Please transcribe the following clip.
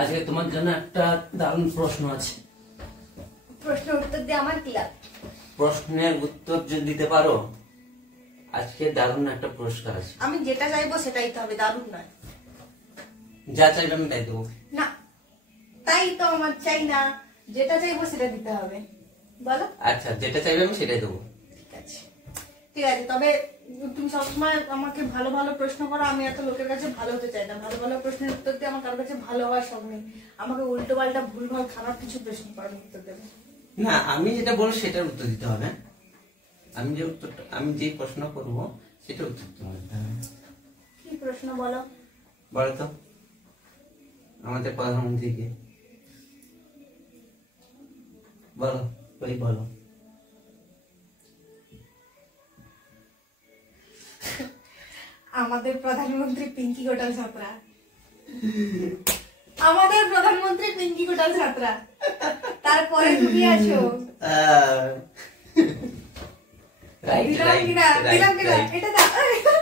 আজকে তোমার জন্য একটা দারুণ প্রশ্ন আছে। প্রশ্নের উত্তর দিয়ে আমার কি লাভ? প্রশ্নের উত্তর যদি দিতে পারো আজকে দারুণ একটা পুরস্কার আছে। আমি যেটা চাইবো সেটাই তো হবে, দারুণ নয়। যা চাইবে আমি তাই দেবো। না, তাই তো আমার চাই না, যেটা চাইবো সেটা দিতে হবে। বলো। আচ্ছা, যেটা চাইবে আমি সেটাই দেবো। ঠিক আছে, ঠিক আছে। তবে তুমি সবসময় আমাকে ভালো ভালো প্রশ্ন করো। আমি এত লোকের কাছে ভালো হতে চাই না। ভালো ভালো প্রশ্নের উত্তর দিয়ে আমার কারোর কাছে ভালো হওয়ার শখ নেই। আমাকে উল্টো পাল্টা ভুলভাল খারাপ কিছু প্রশ্ন করার উত্তর দেবে না, আমি যেটা বলবো সেটার উত্তর দিতে হবে। আমি যে প্রশ্ন করব সেটার উত্তর দিতে হবে। কি প্রশ্ন বলো? বলো তো আমাদের প্রধানমন্ত্রীকে বলো, ওই বলো। আমাদের প্রধানমন্ত্রী পিঙ্কি কোটাল ছাত্রা। আমাদের প্রধানমন্ত্রী পিঙ্কি কোটাল ছাত্রা। তারপরে তুমি আছো। রাইট, দিলাম কিনা? এটা দাও।